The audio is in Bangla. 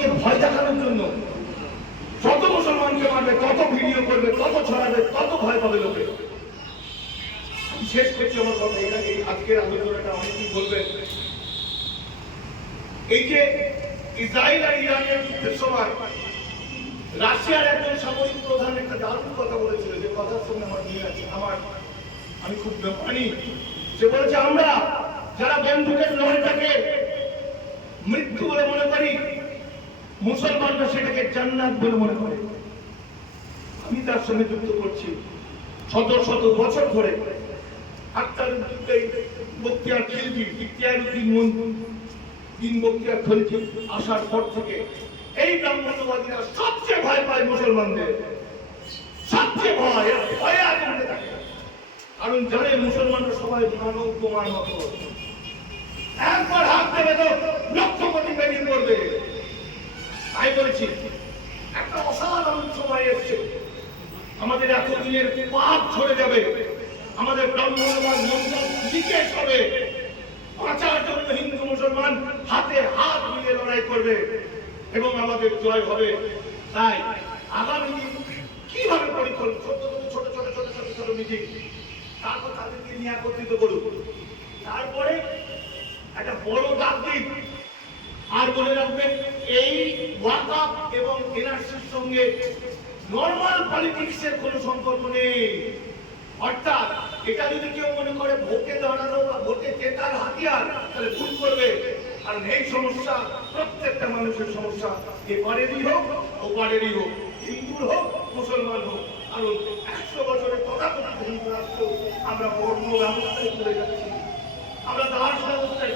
লোককে ভয় দেখানোর জন্য যত মুসলমানকে মারবে, তত ভিডিও করবে, তত ছড়াবে, তত ভয় পাবে লোকে। শেষ করছি আমার কথা এটা এই আজকের আলোচনাটা অনেকেই বলবেন। এই যে ইসরায়েল আর ইরানের যুদ্ধের সময় রাশিয়ার একজন সামরিক প্রধান একটা দারুণ কথা বলেছিল, যে কথার সঙ্গে আমার মিল আছে। আমার, আমি খুব ব্যাপারী সে বলেছে, আমরা যারা বন্দুকের লড়াইটাকে মৃত্যু বলে মনে করি মুসলমানরা সেটাকে জান্নাত বলে মনে করে। আমি তার সঙ্গে যুক্ত করছি শত শত বছর ধরে। আসার পর থেকে এই সবচেয়ে ভয় পায় মুসলমানদের। সবচেয়ে ভয় ভয়ে কারণ জানে মুসলমানরা সবাই মানব তোমার মতো একবার হাত দেবে তো লক্ষ কোটি বেরিয়ে পড়বে তাই বলেছি একটা অসাধারণ সময় এসছে আমাদের এতদিনের পাপ ঝরে যাবে। আমাদের ব্রাহ্মণবাদ মন্ত্র হবে বাঁচার হিন্দু মুসলমান হাতে হাত মিলিয়ে লড়াই করবে এবং আমাদের জয় হবে। তাই আগামী দিন কীভাবে পরিকল্পনা ছোট ছোট ছোট ছোট ছোট ছোট মিটিং, তারপর তাদেরকে নিয়ে একত্রিত করুন। তারপরে একটা বড় ডাক দিন। আর বলে রাখবেন, এই ওয়াকআপ এবং এনআরসির সঙ্গে নর্মাল পলিটিক্সের কোনো সম্পর্ক নেই। অর্থাৎ এটা যদি কেউ মনে করে, ভোটে দাঁড়ানো বা ভোটে জেতার হাতিয়ার তাহলে ভুল করবে। কারণ এই সমস্যা প্রত্যেকটা মানুষের সমস্যা। এ পারেরই হোক, ও পারেরই হোক, হিন্দুর হোক, মুসলমান হোক। কারণ একশো বছরের তথাকথিত হিন্দু রাষ্ট্র আমরা বর্ণ ব্যবস্থায় করে যাচ্ছি। আমরা দাস ব্যবস্থায়